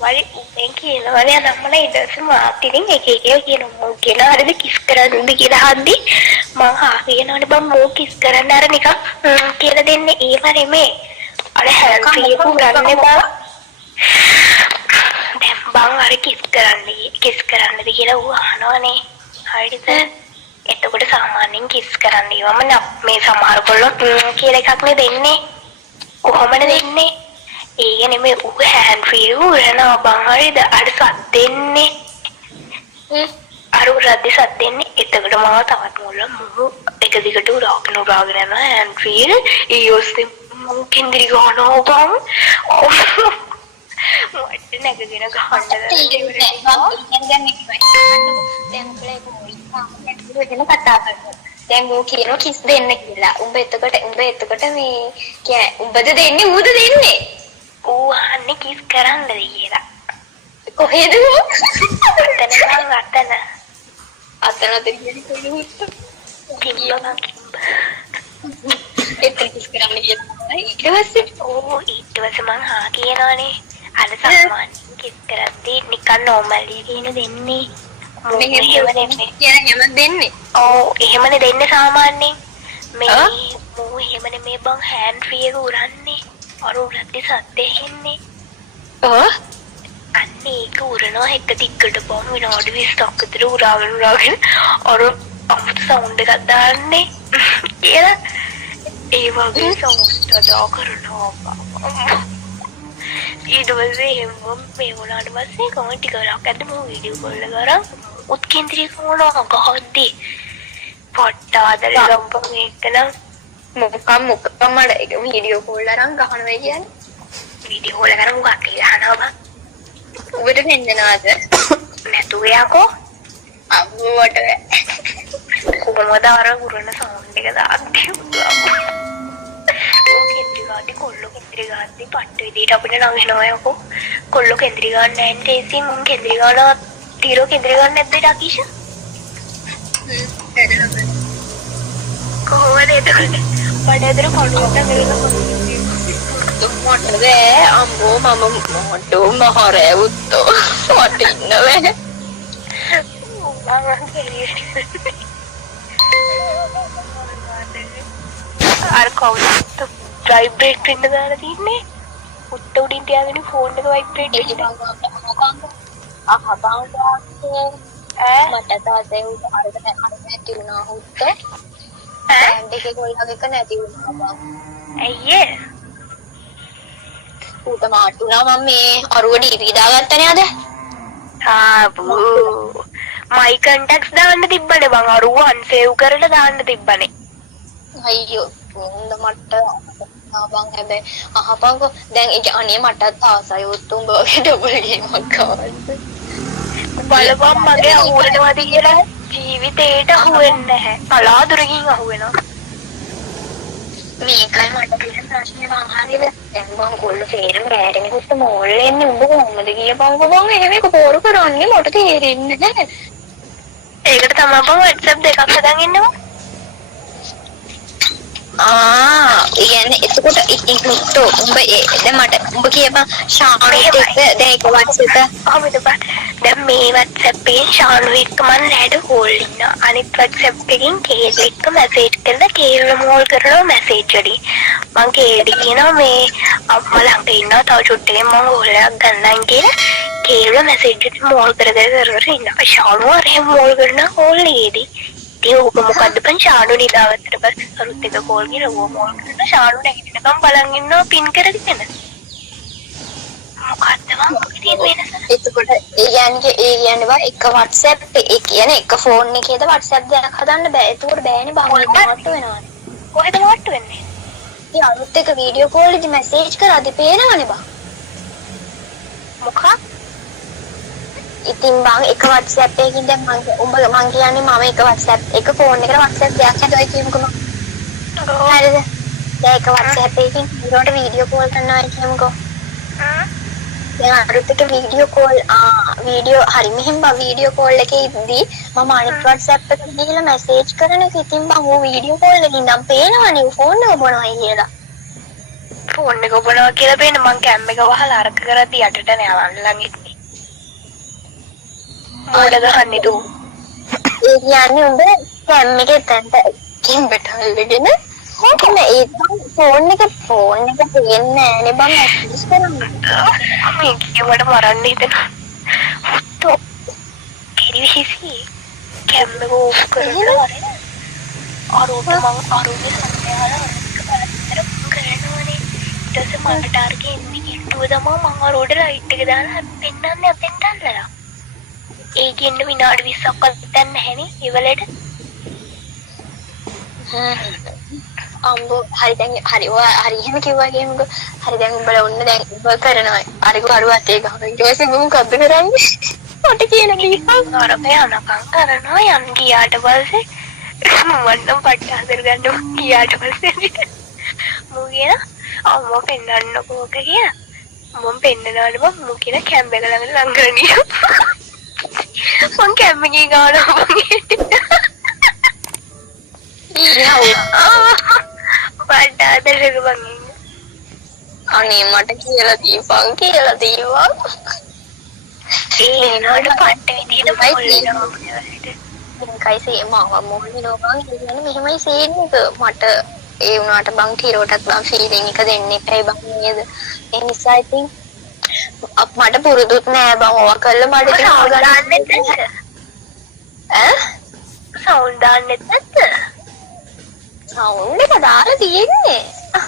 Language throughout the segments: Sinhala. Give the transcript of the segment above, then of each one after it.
මම උඹෙන් කියනවනේ අම්මලා ඊට පස්සේ මාත් ඉතින් එක එක කියනවා මෝ කියලා හරිද කිස් කරන්නද කියලා හන්දි මං කියනවනේ බං මෝ කිස් කරන්න අර නිකන් කියලා දෙන්නේ ඒව නෙමේ අර හැන්ඩ් ෆ්‍රී එක උරන්නේ බං දැන් බං අර කිස් කරන්නද කියලා ඌ අහනවනේ හරිද එතකොට සාමාන්‍යයෙන් කිස් කරන්න ඉවම මේ සමහර කොල්ලෝ කියලා එකක් නේ දෙන්නේ කොහොමද දෙන්නේ ඒක නෙමෙයි ඌ හෑන්ඩ් ෆ්‍රී උරනවා බං හරිද අර සත් දෙන්නේ අර උරද්දි සත් දෙන්නේ එතකොට මම තවත් මොල්ල මු එක දිගට උරාගෙන යනවා හෑන්ඩ් ෆ්‍රී ඊයොස්සේ මං කෙන්දිරි ගන්නවා බං මට නැගගෙන ගහන්න දැන් කතා කරනවා දැන් මෝ කියනවා කිස් දෙන්න කියලා උඹ එතකොට මේ උඹද දෙන්නේ ඌද දෙන්නේ ඌ අහන්නේ කිස් කරන්නද කියලා කොහෙද අතන දෙන්නේ කොහෙද කිම්බා එතන කිස් කරන්න කියලා ඊට පස්සේ මං කියනවානේ අර සාමාන්‍යයෙන් කිස් කරද්දී නිකන් නෝමලි කියන දෙන්නේ එහෙම දෙන්නේ ඔව් එහෙමනේ දෙන්නේ සාමාන්‍යයෙන් මේ මෝ එහෙම නෙමේ බං හෑන්ඩ් ෆ්‍රී එක උරන්නේ අර උරද්දි සද්දේ හෙන්නේ අන්නේ ඒක උරනවා එක දිග්ගට බං විනාඩි 20ක් විතර උරාගෙන අර අමුතු සවුන්ඩ් එකක් දාන්නේ කියලා ඒ වගේ සවුන්ඩ් අදා කරනවා ඊට පස්සේ එහෙම මේ වුණාට පස්සේ කමෙන්ට් කරලා ඇද්ද මම වීඩියෝ කෝල් එක කරා උත් කේන්ද්‍රී කොනවා ගහද්දි පොට්ටාදල ගම්පන් එකනම් මොකක්ම මඩ එක වීඩියෝ කෝල් අරන් ගහනවා කියන්නේ වීඩියෝ කෝල් කරා මොකක් කියලා අහනවා බං උඹට වෙන්නනවාද නැතුව යකෝ අම්මවට කොහොමද අර උරන සවුන්ඩ් එක දාන්නේ කෙන්ද්‍රි ගාද්දි පට්ට විදියට අපිට නංගනවා යකෝ කොල්ලෝ කෙන්ද්‍රි ගන්න නැහැ තේසි මුන් කෙන්ද්‍රි ගන්නවා තීරෝ කෙන්ද්‍රි ගන්න නැද්ද ඩාකිෂ කොහොමද එතකොට මට ඇතර කොළුවට මොකටද අම්මෝ මම මොටෝ මහරෑ උත්තෝ මට ඉන්න බෑ අර කවුද වයිබ්‍රේට් වෙන්න දාලා තින්නේ උඩ උඩින් තියාගෙන ෆෝන් එක වයිබ්‍රේට් වෙන්න මට තාත්තේ අරක නැති වුණා හුත්ත බෑන්ඩ් එකේ කොල්ලගෙක නැති වුණා අයියේ ඌට මාටුණා මම මේ අරුව ඩීපී දාගත්තනේ අද මයි කන්ටැක්ට්ස් දාන්න තිබ්බනේ බං අරුව අන්සේව් කරලා දාන්න තිබ්බනේ අයියෝ හොඳ මට බං හැබැයි අහපන්කෝ දැන් ඒ අනේ මටත් ආසයි උතුම් වගේ ඩබල් ගේමක් ගන්න බලපන් මගේ අහුවෙනවද කියලා ජීවිතේට අහුවෙන්නේ නැහැ කලාතුරකින් අහුවෙනවා මේකයි මට තියෙන ප්‍රශ්නේ මං හරිද දැන් මං කොල්ල සේරම රැටෙන කුස්ස මෝල් එන්නේ උඹ කොහොමද කියපන්කෝ බං එහෙම එක පෝරු කරන්නේ මට තේරෙන්නේ නැහැ ඒකට තමයි බං WhatsApp දෙකක් හදන් ඉන්නවා يعني එතකොට ඉතින් මුත්තෝ උඹ දැන් මට උඹ කියපන් ශානුත් එක්ක දැන් ඒක WhatsApp කොහොමද බං දැන් මේ WhatsApp එකෙන් ශානු එක්ක මම නෑඩ කෝල් ඉන්නවා අනිත් WhatsApp එකෙන් කේල් එක්ක මැසේජ් කරලා කේල් මෝල් කරනවා මැසේජ් වලින් මං කේල් කියනවා මේ අම්මා ළඟ ඉන්නවා තව චුට්ටකින් මම ඕලයක් ගන්නම් කියලා කේල් මැසේජ් එක මෝල් කර ඉන්නවා ශානු අර මෝල් කරන කෝල් එකේදී ඒක මොකද්ද බං ශානු නිදාගත්තට පස්සේ කරුත් එක කෝල් කරලා ඕ මෝල් කරලා ශානු නැගිටිනකම් බලන් ඉන්නවා පින් කරගෙන මොකද්ද මම තියෙන වෙනස එතකොට ඒ කියන්නේ බා එක WhatsApp ඒ කියන්නේ එක ෆෝන් එකේද WhatsApp දෙයක් හදන්න බෑ එතකොට බෑනේ බං වට වෙනවනේ කොහෙද වට වෙන්නේ ඉතින් අලුත් එක වීඩියෝ කෝල් එකේ මැසේජ් කරාදී පේනවනේ බං මොකක් ඉතින් බං එක WhatsApp එකකින් දැන් මං කියන්නේ මම එක WhatsApp එක ෆෝන් එකට WhatsApp දෙයක් හදුවා කියමුකෝ හරිද දැන් එක WhatsApp එකකින් ඊළඟට වීඩියෝ කෝල් කරනවා කියමුකෝ දැන් අරුත් එක වීඩියෝ කෝල් වීඩියෝ හරි මෙහෙම බං වීඩියෝ කෝල් එකේ ඉද්දී මම අනිත් WhatsApp එකට ගිහලා මැසේජ් කරන එක ඉතින් බං ඕ වීඩියෝ කෝල් එකකින් නම් පේනවනේ ෆෝන් එක බොනවයි කියලා ෆෝන් එක ඔබනවා කියලා බේන මං කැම් එක වහලා අරක කරද්දි යටට නෑ ළඟ ඉන්නේ. මොඩ ගහන්නේ දෝ. ඒ කියන්නේ උඹ කැම් එකේ තැන්ට කැම්බට අල්ලගෙන හොකම ඒ ෆෝන් එක දෙන්නේ නෑනේ බං ඇක්සස් කරන්න. මේ කියවට මරන්න හිතෙනවා. හොත්තෝ පිරිවිසි කැම් එක ඕෆ් කරලා අරුට මං අරුගේ සම්පයාලා කරනවනේ. ඊට පස්සේ මට ටාර්ගෙට් එන්නේ කිට්ටුව තමා මං අරුට ලයිට් එක දාලා පෙන්නන්නේ අපෙන් දැල්ලලා. ඒ කියන්නේ විනාඩි 20ක්වත් දැන් නැහැනේ ඉවලට. අම්බෝ හරි දැන් හරි එහෙම කිව්වා කියමුකෝ. හරි දැන් උඹලා ඔන්න දැන් උඹ කරනවා. අරිගු අරුවත් ඒ ගහන. ඊට පස්සේ උඹ මොකද්ද කරන්නේ? මට කියලා දීපන්. අරපේ අනකම් කරනවා යන් ගියාට පස්සේ මන්නම් පට්ට හදර ගන්න ගියාට පස්සේ මූ කියන අම්මෝ පෙන්නන්නකෝ ඔක කියලා. මම පෙන්නනවනේ මම මූ කියන කැම්බ් එක ළඟට ලං කරනිය. මං කැම්බ් එකේ ගානවා මගේ. පට්ට හදර ගමන් අනේ මට කියලා දීපන් කියලා දීවා. ඒ නෝඩ පට්ට විදියට මොල්ලනවා. කයිසේ මාව මොහොනිනෝ බං කියන්නේ මෙහෙමයි සීන් එක මට ඒ වුණාට බං තිරෝටත් බං ෆීලිං එක දෙන්න එපයි බං නේද ඒ නිසා ඉතින් මට පුරුදුත් නෑ බං ඕවා කළා මට ඉතින් සවුන්ඩ් දාන්නෙත් නැද්ද ඈ සවුන්ඩ් දාන්නෙත් නැද්ද සවුන්ඩ් එක දාලා තියෙන්නේ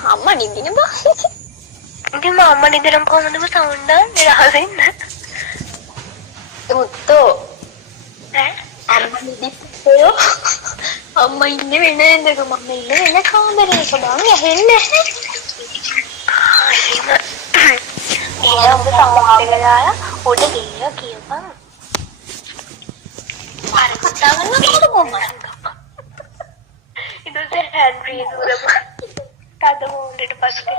අම්මා නිදින බං ඉතින් අම්මා නිදිනම් කොහොමද සවුන්ඩ් දාන්නේ රහසින්ද මුත්තෝ ඈ අම්මා නිදිප්පෝ අම්මා ඉන්නේ වෙන ඇඳක මම ඉන්නේ වෙන කාමරයක බං ඇහෙන්නේ නැහැ. ඒ උඹ සමහරට ගාලා උඩ ගිහින් කියපන්. අර කතා කරනකොට කොහොමද? ඉතින් හැන්රි දුරම තද මොන්ඩට පස්සේ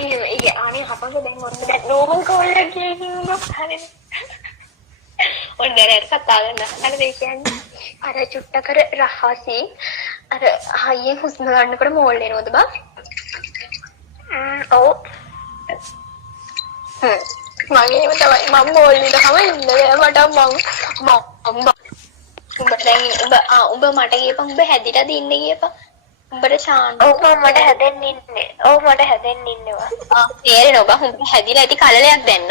ඒ අනේ හපංග දැන් මොන්න දැන් නෝමල් කෝල් එකක් කියනවා හරිනේ. ඔන්න දැන් කතා කරන්න අර දෙය කියන්නේ අර චුට්ටක රහසී අර හයියෙන් හුස්ම ගන්නකොට මෝල් එනවද බං? ඔව්. මම එහෙම තමයි මම මෝල් විතරම ඉන්නේ මට මම උඹට දැන් උඹ මට කියපන් උඹ හැදිලාද ඉන්නේ කියපන්. උඹට ශාන්ත. ඔව් මට හැදෙන්න ඉන්නේ. ඔව් මට හැදෙන්න ඉන්නවා. තේරෙනවා බං උඹ හැදිලා ඇති කලලයක් දැන්න.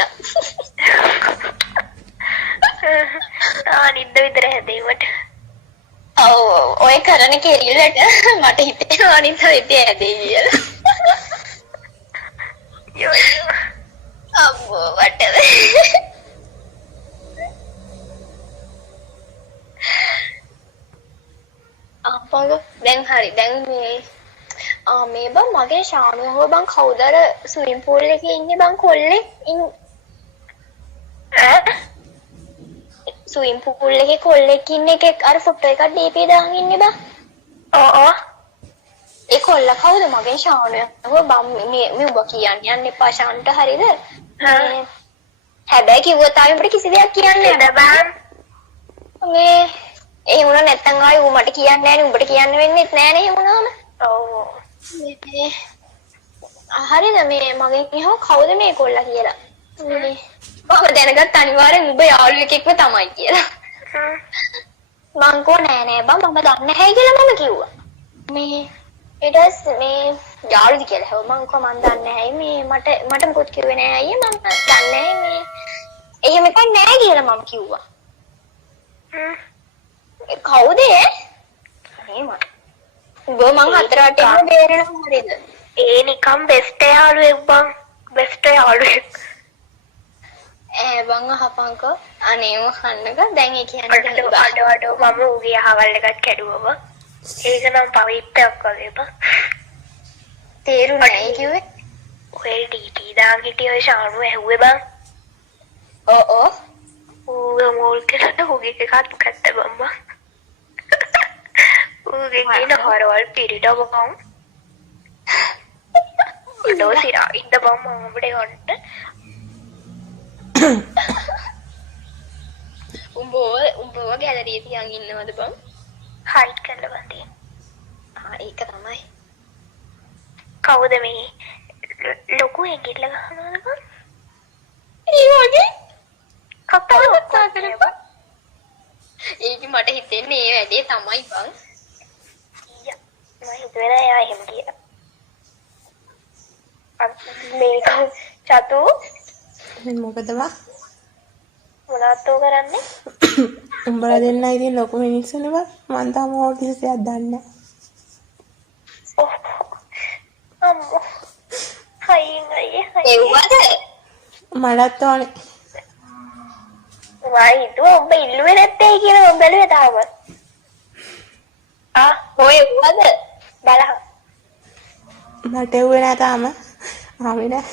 නිද්ද විතර හැදීමට ඔව් ඔය කරන කෙරිල්ලට මට හිතෙනවා අනිත් හිතේ ඇදේ කියලා යෝ අම්මෝ වට අපංග දැන් හරි දැන් මේ බං මගේ ශානුව බං කවුද අර ස්විමින් පූල් එකේ ඉන්නේ බං කොල්ලේ ස්විමින් පූල් එකේ කොල්ලෙක් ඉන්න එකෙක් අර ෆොටෝ එකක් DP දාන් ඉන්නේ බං. ඔව්. ඒ කොල්ල කවුද මගේ ශානුව බං මේ ඔබ කියන්නේ යන්න එපා ශාන්ට හරිද? හැබැයි කිව්වොත් ආයෙ උඹට කිසි දෙයක් කියන්නේ නැහැ බං. මේ ඒ වුණා නැත්තම් ආයෙ ඌ මට කියන්නේ නැහැ නේ උඹට කියන්න වෙන්නේත් නැහැ නේ ඒ වුණාම. ඔව්. හරිද මේ මගෙන් එහෙම කවුද මේ කොල්ල කියලා? මම දැනගත් අනිවාර්යෙන් උඹ යාළුවෙක්ව තමයි කියලා. මං කෝ නෑ බං මම දන්නේ නැහැ කියලා මම කිව්වා. මේ ඊටස් මේ යාළුවද කියලා හැව මං කෝ මං දන්නේ නැහැ මේ මට මොකොත් කිව්වේ නෑ අයියේ මම දන්නේ නැහැ මේ එහෙම එකක් නෑ කියලා මම කිව්වා. කවුද ඒ? මම මං හතර අටෙන් බේරෙනවා හරිද? ඒ නිකම් බෙස්ට් යාළුවෙක් බං බෙස්ට් යාළුවෙක්. බං අහපන්කෝ අනේ මහන්නක දැන් ඒ කියන්නේ අඩ මම ඌගේ අහවල් එකක් කැඩුවා බං ඒක නම් පවිත්තක් වගේ බං තේරුණා ඒ කිව්වේ ඔය DP දාන් හිටිය ඔය ශානු ඇහුවේ බං ඔව් ඌ මෝල් කරලා ඌගේ එකක් කත්ත බං ඌගේ කියන හරවල් පිරිඩ බං ඩෝසිරා ඉන්න බං මම අපිට ගන්න උඹව ගැලරියේ තියන් ඉන්නවද බං? හයිඩ් කරලා බඳින්. ඒක තමයි. කවුද මේ ලොකු ඇඟිල්ල ගහනවද බං? ඒ වගේ කතා කරපන්. ඒක මට හිතෙන්නේ ඒ වැඩේ තමයි බං. මම හිතුවේ නෑ එයා එහෙම කියලා. මේක චතු මොකද වා මොනවද කරන්නේ? උඹලා දෙන්න ඉතින් ලොකු මිනිස්සුනේ බං. මං තාම ඕක කිසි දෙයක් දන්නේ ඔව්. අම්මෝ. හයින් අයියේ. එව්වද? මටත් ඕනේ. මම හිතුවා ඔබ ඉල්ලුවේ නැත්තේ කියලා මම බැලුවේ තාම. ඔය එව්වද? බලහන්. මට එව්වේ නෑ තාම. ආවේ නෑ.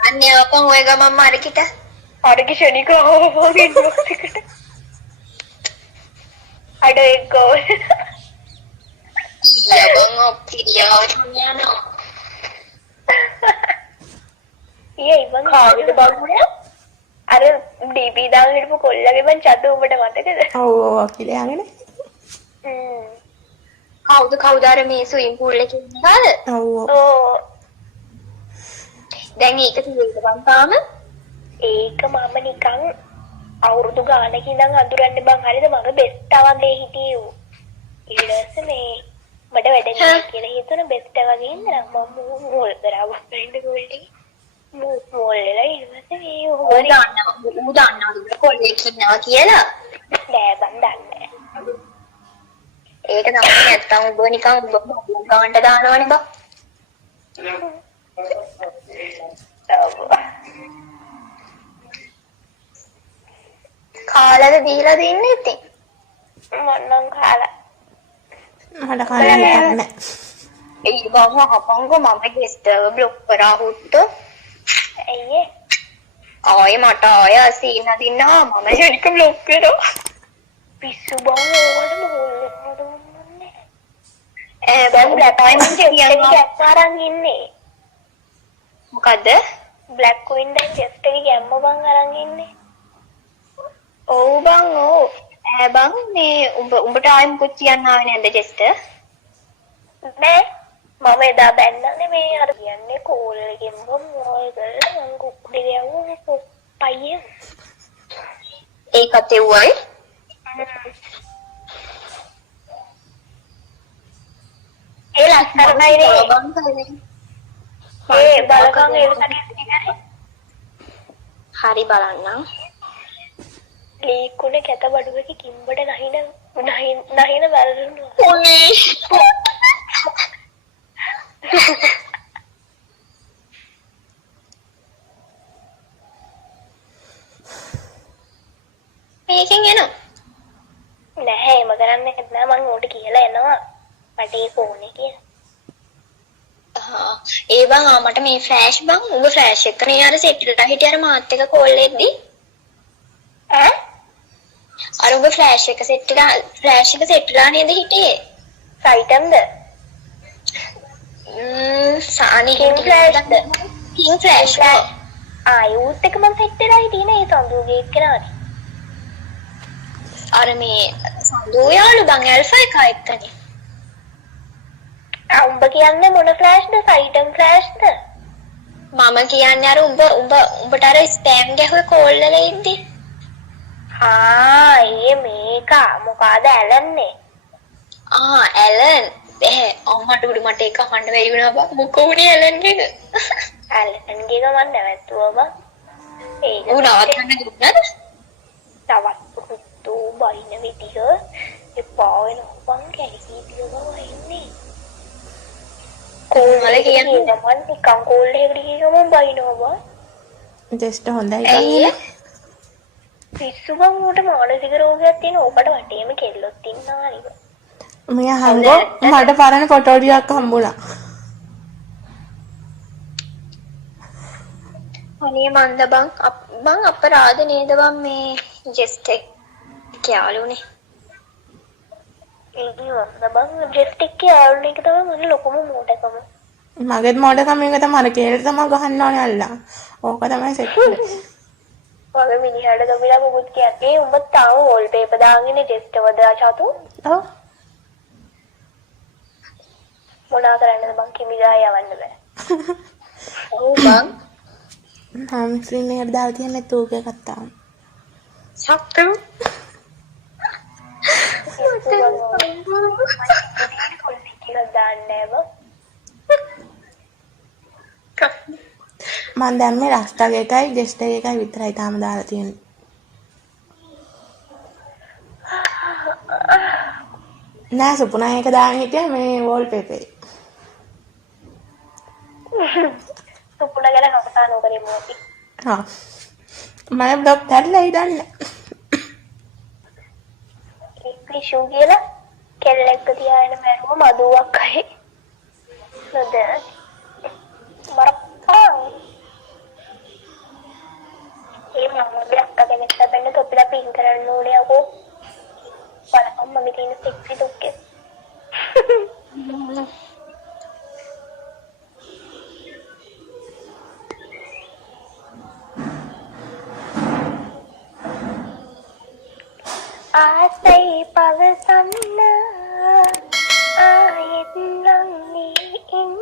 අන්නේ අපන් ඔය ගමන් මාර්කිට අරගේ ශනික ආවගේ ඉන්බොක්ස් එකට. අඩ එක්කෝ. යබන් ඔප්පිරියා යනවා. ඉවන් කාවිද බංගුනේ? අර ඩීපී දාගෙන හිටපු කොල්ලගේ මං චතු උඹට මතකද? ඔව් ඔව් කියලා යන්නේ. කවුද අර මේ ස්විම් pool එකේ ඉන්නවද? ඔව් ඔව්. ඕ දැන් ඒක තියෙන්නේ බං තාම? ඒක මම නිකන් අවුරුදු ගානක ඉඳන් අඳුරන්නේ බං හරිද මගේ බෙස්ට් වගේ හිටියේ ඌ. ඊට පස්සේ මේ මට වැඩ නෑ කියලා හිතුණ බෙස්ට් වගේ ඉඳලා මම මෝල් කරා බෙන්ඩ් ගෝල්ටි. මෝල් වෙලා ඊට පස්සේ මේ ඌ දන්නවද කොල්ලෙක් ඉන්නවා කියලා? නෑ බං දන්නේ. ඒක තමයි නැත්තම් ඔබ නිකන් ඔබ ගානට දානවනේ බං. කාලද දීලාද ඉන්නේ ඉතින්? මන්නම් කාලා. මට කන්න දෙයක් නෑ. ඒ බං අපංගෝ මම ගෙස්ට් බ්ලොක් කරා හුට්ටෝ. ඇයි ඒ? ආයේ මට ආය සීන දින්නා මම ශනික බ්ලොක් කරා. පිස්සු බං ඕවට මොකද මොන්නේ? බං බ්ලැක් ටයිම් කියනවා. එකක් අරන් ඉන්නේ. මොකද්ද? බ්ලැක් ක්වීන් දැන් ජෙස්ට් එකේ ගැම්ම බං අරන් ඉන්නේ. ඔව් බං ඔව්. බං මේ උඹට ආයෙ මොකද කියන්න ආවේ නැද්ද ජෙස්ට්? නෑ මම එදා බැන්නනේ මේ අර කියන්නේ කෝල් එකෙන් මම මොල් කරලා මං කුක්කුඩේ යවුවා පයියේ. ඒකත් එව්වයි. ඒ ලස්සනයි නේ. බං කරේ. ඒ බලකම් ඒ සටි හරි බලන්නම්. ලීකුනේ කැත බඩුවක කිම්බඩ නහින වැරදුනා. ඔනේ. මේකෙන් එනවා. නැහැ එම කරන්නේ නැහැ මං උඩ කියලා එනවා. මට ඒ ෆෝන් එකේ. ඒ බං මට මේ ෆ්ලෑෂ් බං උඹ ෆ්ලෑෂ් එක නේ අර සෙට් වෙලා හිටිය අර මාත් එක කෝල් එද්දි ඈ අර උඹ ෆ්ලෑෂ් එක සෙට් වෙලා නේද හිටියේ සයිටම්ද සානි කින් ෆ්ලෑෂ්ද කින් ෆ්ලෑෂ් යූත් එක මම සෙට් වෙලා හිටියේ නේ සඳුගේ එක්කනනේ අර මේ සඳු යාළු බං ඇල්ෆා එක එක්කනේ උඹ කියන්නේ මොන ෆ්ලෑෂ්ද සයිටම් ෆ්ලෑෂ්ද මම කියන්නේ අර උඹට අර ස්පෑම් ගැහුවේ කෝල් වල ඉද්දි ඒ මේක මොකද ඇලන්නේ ඇලන් අම්මට උඩ මට එක අහන්න බැරි වුණා බං මොකෝ උනේ ඇලන් එක ඇලන්ගේ ගමන් නැවැත්තුවා බං ඒක ඌ නවත්තන්න දුන්නද නවත්තු බයින විදිහ එපා වෙනවා බං කැලී තියනවා ඉන්නේ කොහොමද කියන්නේ මම නිකන් කෝල් එකකට ගිහම බයිනවා ජෙස්ට් හොඳයි ඇයි පිස්සු බං උට මානසික රෝගයක් තියෙන ඔකට වටේම කෙල්ලොත් ඉන්නවා නේද මේ අහංගෝ මට පරණ ෆොටෝ ටිකක් හම්බුණා අනේ මන්ද බං අපරාධ නේද බං මේ ජෙස්ට් එක යාළුනේ බං ජෙස්ට් එකේ යාළුනේ එක තමයි මගේ ලොකුම මෝඩකම මගේත් මොඩකම එක තමයි අර කේලට තමයි ගහන්න ඕනේ අල්ලා ඕක තමයි සෙට් මගේ මිනිහාට ගමිලා මොකුත් කියන්නේ උඹ තාම වෝල්පේපර් දාගෙන ජෙස්ට් වදා චතු ඔව් මොනා කරන්නද බං කිමිගා යවන්න බෑ. ඔව් බං. හෝම් ස්ක්‍රීන් එකට දාලා තියන්නේ තෝක එකක් තාම. සක්තු. කියලා දාන්නේ බං. මම දැම්මේ රස්ටාගේ එකයි ජෙස්ටගේ එකයි විතරයි තාම දාලා තියෙන්නේ. නෑ සුපුනා එක දාන්න හිටියා මේ වෝල්පේපරේ. සුපුනා ගැන කතා නොකරමු අපි. හා මම බ්ලොග් කරලා ඉදන්න. ෂූ කියලා කෙල්ලෙක්ව තියාගෙන මැරුව මදුවක් අහේ. නේද? මරපා. ඒ මම අක්කගෙන ඉස්සෙල්ලා තොපිලා පින් කරන්න ඕනේ අකෝ. බලන්න මම තියෙන සෙක්සි දුක්කේ. ආසයි පවසන්න ආයෙත් නම් මේ ඉන්න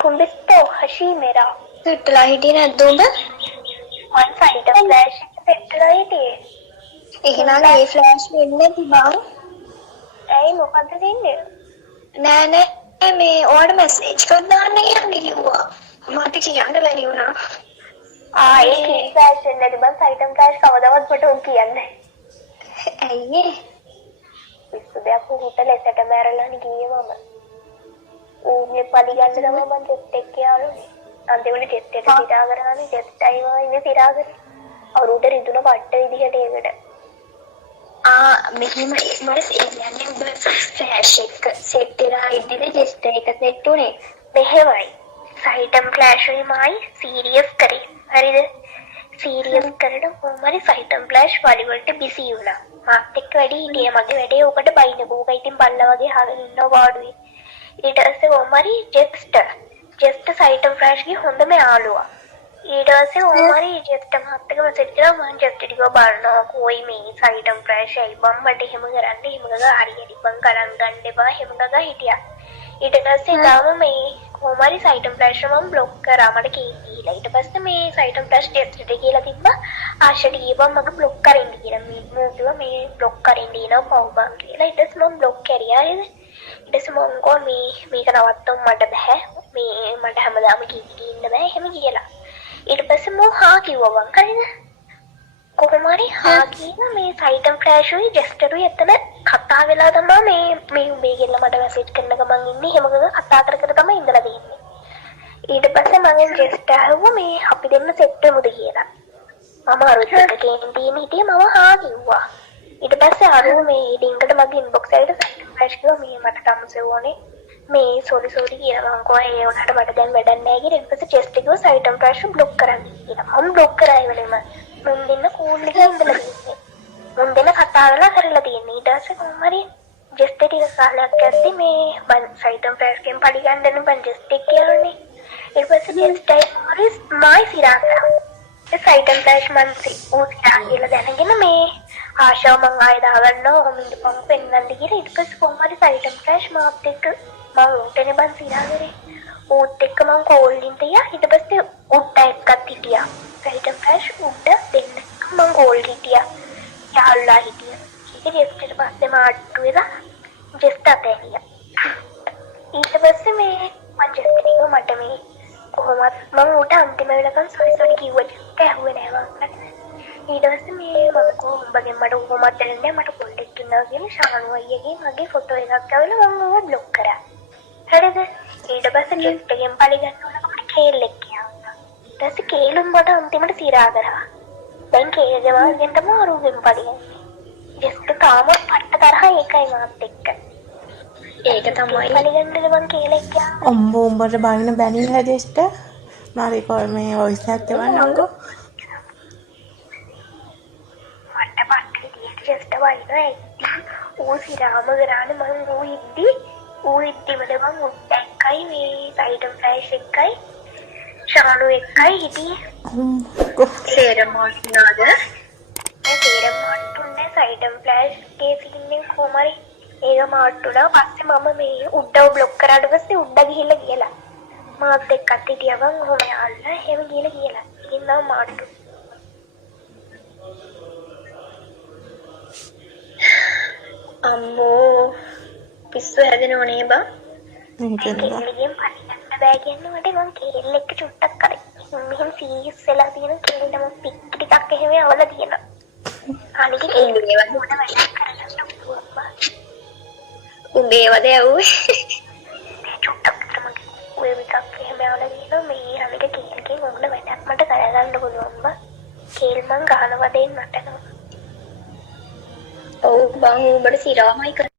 කුඹිස්තෝ හෂී මෙරා සෙට්ටලා හිටියේ නැද්ද උඹ? මං සයිඩ් ෆ්ලෑෂ් එක සෙට්ටලා හිටියේ. එහෙනම් ඒ ෆ්ලෑෂ් වෙන්නේ නැති බං. ඇයි මොකද වෙන්නේ? නෑ නෑ මේ ඔයාලට මැසේජ් එකක් දාන්න යන්නේ කිව්වා. මට කියන්න බැරි වුණා. ඒ ෆ්ලෑෂ් වෙන්නේ නැති බං සයිඩ් ෆ්ලෑෂ් කවදාවත් මට උන් කියන්නේ. ඇයි ඒ? පිස්සු දෙයක් උට ලෙසට මැරලා ගියේ මම. ඌගේ පඩි ගන්න තමයි මම ටෙස්ට් එක යාළුනේ. අන්තිමට ටෙස්ට් එක සිතා කරගන්නේ ටෙස්ට් ටයිම ඉන්නේ සිතාගෙන. අවුරුද්ද රිදුන පට්ට විදිහට ඒකට. මෙහෙම මට කියන්නේ උඹ ෆ්ලෑෂ් එක සෙට් වෙලා ඉද්දිද ජෙස්ට් එක සෙට් උනේ. මෙහෙමයි. සයිටම් ෆ්ලෑෂ් එකමයි සීරියස් කරේ. හරිද? සීරියස් කරන කොහමරි සයිටම් ෆ්ලෑෂ් වලිවලට බිසි වුණා. මාත් එක්ක වැඩි හිටියේ මගේ වැඩේ උකට බයිනකෝ. උක ඉතින් බල්ලා වගේ හරගෙන ඉන්නව පාඩුවේ. ඊට පස්සේ කොහමරි ජෙස්ට් සයිටම් ෆ්ලෑෂ් ගේ හොඳම යාළුවා. ඊට පස්සේ කොහමරි ජෙස්ට් මාත් එක්ක මැසේජ් කරා මම ජෙස්ට් ටික බලනවා කොයි මේ සයිටම් ෆ්ලෑෂ් එකයි බම් මට එහෙම කරන්න එහෙම ගා හරියට බං ගණන් ගන්න එපා එහෙම ගා හිටියා. ඊට පස්සේ තාම මේ කොහමරි සයිටම් ෆ්ලෑෂ් එක මම බ්ලොක් කරා මට කීලා. ඊට පස්සේ මේ සයිටම් ෆ්ලෑෂ් ටෙස්ට් එක කියලා තිබ්බා. ආශට ගියපම් මට බ්ලොක් කරන්න කියලා. මේ කිව්වා මේ බ්ලොක් කරන්න ඉනවා පව් බං කියලා. ඊට පස්සේ මම බ්ලොක් කරියා නේද? ඊට පස්සේ මම ගෝ මේක නවත්තන්න මට බෑ. මේ මට හැමදාම කීකී ඉන්න බෑ එහෙම කියලා. ඊට පස්සේ මම හා කිව්වා බං හරිද? කොහොමරි හා කියලා මේ සයිටම් ෆ්ලෑෂ් උයි ජෙස්ටරුයි එතන කතා වෙලා තමයි මේ උඹේ ගෙල්ල මට මැසේජ් කරන ගමන් ඉන්නේ එහෙම කතා කර තමයි ඉඳලා තියෙන්නේ. ඊට පස්සේ මම ජෙස්ට් ආවුවා මේ අපි දෙන්න සෙට් වෙමුද කියලා. මම අරුත් එක කේන්ටීන් හිටියේ මම හා කිව්වා. ඊට පස්සේ අරු මේ ලින්කට මගේ ඉන්බොක්ස් එකට සයිටම් ෆ්ලෑෂ් කිව්වා මේ මට තමසේ ඕනේ මේ සෝරි කියලා මම කොහේ ඒ උනට මට දැන් වැඩක් නැහැ කියලා. ඊට පස්සේ ජෙස්ට් එකව සයිටම් ෆ්ලෑෂ් බ්ලොක් කරන්න කියලා. මම බ්ලොක් කරා ඒ වෙලෙම. මුන් දෙන්න කෝල් එකේ ඉඳලා තියෙන්නේ. මුන් දෙන්න කතා කරලා තියෙන්නේ. ඊට පස්සේ කොහමරි ජෙස්ට් ටික කාලයක් යද්දි මේ මම සයිටම් ෆ්ලෑෂ් එකෙන් පඩි ගන්න බං ජෙස්ට් එක කියලානේ. ඊට පස්සේ ජෙස්ට් එකයි මයි සිරා කරා. ඒ සයිටම් ෆ්ලෑෂ් මන් ඌ සිරා කියලා දැනගෙන මේ ආශාව මං ආයෙ දාගන්නවා ඔහොම ඉඳපන් පෙන්නන්න කියලා. ඊට පස්සේ කොහමරි සයිටම් ෆ්ලෑෂ් මාත් එක්ක මම උටනේ බං සිරා කරේ. ඌත් එක්ක මං කෝල් ඉන්ට ගියා. ඊට පස්සේ උඩ එක්කත් හිටියා. සයිටම් ෆ්ලෑෂ් උඩ දෙන්න මං කෝල් හිටියා. යාළුවා හිටියා. ඒක ජෙස්ට් ඊට පස්සේ මාට්ටු වෙලා ජෙස්ට් අතෑරියා. ඊට පස්සේ මේ මං ජෙස්ට් කිව්වා මට මේ කොහොමත් මම උට අන්තිම වෙලකන් සොරි කිව්වා ජෙස්ට් ඇහුවේ නෑ මං. ඊට පස්සේ මේ මම කොහොමද මට කොහොමද දැනෙන්නේ මට කොන්ටැක්ට් ඉන්නවා කියලා ශානු අයියගේ මගේ ෆොටෝ එකක් ආවලා මම ඌව බ්ලොක් කරා. හරිද? ඊට පස්සේ ජෙස්ට් එකෙන් පලි ගන්නකොට කේල් එක ආවා. ඊට පස්සේ කේලුම් මට අන්තිමට සිරා කරා. දැන් කේල්ගේ වාගෙන් තමයි අරුගෙන් පලි ගන්නේ. ජෙස්ට් තාම පට්ට තරහ ඒකයි මාත් එක්ක. ඒක තමයි පලි ගන්නද මං කේල් එක ආවා. උඹට බාගෙන බැනිලා ජෙස්ට මාරි කොල් මේ වොයිස් එකක් දෙවන්නම්කෝ. මට පට්ට විදියට ජෙස්ට් වයින්නවා ඌ සිරාම කරානේ මං ඌ ඉද්දිමද මං උත් එක්කයි මේ සයිටම් ෆ්ලෑෂ් එකයි ශානු එකයි හිටියේ. සේරම වුණාද? ඒ සේරම වුණේ සයිටම් ෆ්ලෑෂ් ගේ සීන් එක කොහමරි ඒක මාට්ටුනා පස්සේ මම මේ උඩව බ්ලොක් කරාට පස්සේ උඩ ගිහිල්ලා කියලා මාත් එක්කත් හිටියවන් ඔහොම යාළුවා එහෙම කියලා ඉතින් නම් මාට්ටු අම්මෝ පිස්සු හැදෙනව නේ බා හිතෙනවා කෙල්ලගෙන් පරිණන්න බෑ කියන්න මට මං කෙල්ල එක්ක චුට්ටක් කර මෙහෙම සීරියස් වෙලා තියෙන කෙල්ලම පික් ටිකක් එහෙම අවලා තියෙනවා අනික කෙල්ල මොන වැඩක් කරගන්න පුළුවන් උඹේ වද යවුවේ චුට්ටක් තමයි ඔය එකක් එහෙම අවලා තියෙනවා මේ අනික කෙල්ලගෙන් මොන වැඩක් මට කරගන්න පුළුවන් බා කෙල් මං ගහනවා දෙන්න මට ඔව් බං උඹට සිරාමයි